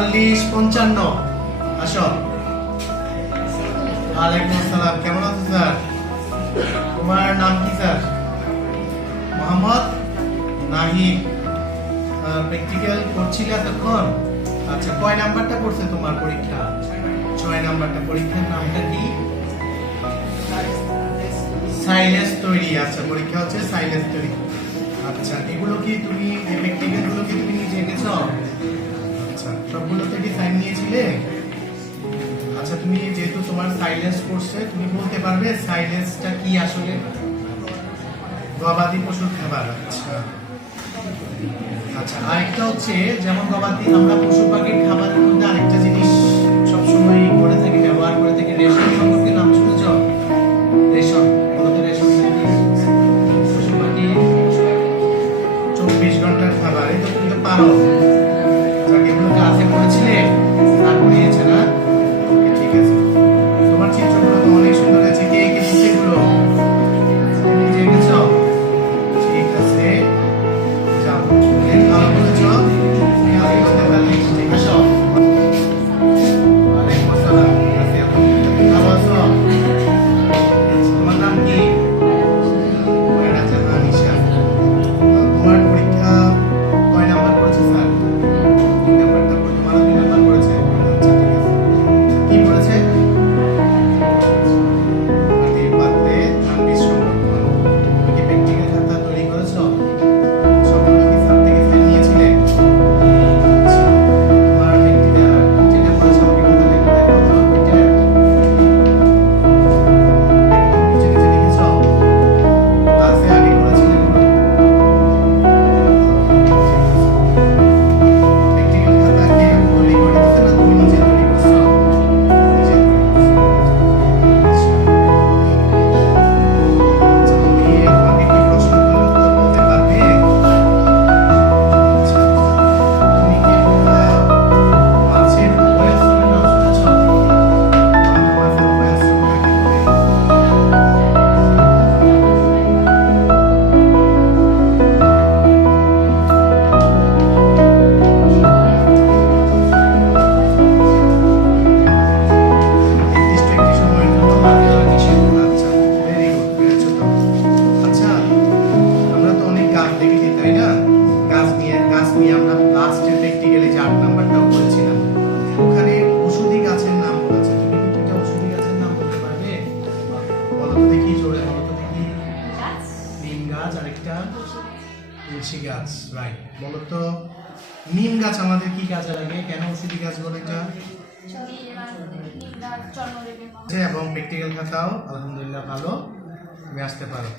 চুয়াল্লিশ পঞ্চান্ন। আসো। ওয়ালাইকুম আসসালাম। কেমন আছো, স্যার? তোমার নাম কি, স্যার? মোহাম্মদ নাহিদ। প্র্যাকটিক্যাল করছিলে এতক্ষণ? আচ্ছা কয় নাম্বারটা পড়ছে তোমার পরীক্ষা? ছয় নাম্বারটা। পরীক্ষার নামটা কি? সাইলেন্স তৈরি। আচ্ছা পরীক্ষা হচ্ছে সাইলেন্স তৈরি। আচ্ছা এগুলো কি তুমি, এই প্র্যাকটিক্যালগুলো কি তুমি নিজে এঁকেছ আচ্ছা সবগুলোতে কি সাইন নিয়েছিলে? আচ্ছা তুমি যেহেতু তোমার সাইলেন্স করছে, তুমি বলতে পারবে সাইলেন্সটা কি আসলে? গবাদি পশুর খাবার আচ্ছা। আচ্ছা আরেকটা হচ্ছে, যেমন গবাদি, আমরা পশু পাখির খাবারের মধ্যে আরেকটা জিনিস সবসময় করে থাকি, ব্যবহার করে থাকি রেশন সম্পর্কে নাম শুনেছ? রেশন রেশন চব্বিশ ঘণ্টার খাবার এই তো তুমি তো পারো। লাস্টের প্র্যাকটিক্যালি যে আট নাম্বারটাও করেছিলাম ওখানে ওষুধি গাছের নাম বলেছে। তুমি কি দুইটা ওষুধি গাছের নাম বলতে পারবে? বলো তো দেখি জোরে বলো তো দেখি। নিম গাছ আরেকটা তুলসী গাছ রাইট বলো তো। নিম গাছ আমাদের কি কাজে লাগে? কেন ওষুধি গাছ বলে এটা? এবং প্র্যাকটিক্যাল খাতাও আলহামদুলিল্লাহ ভালো তুমি আসতে পারো।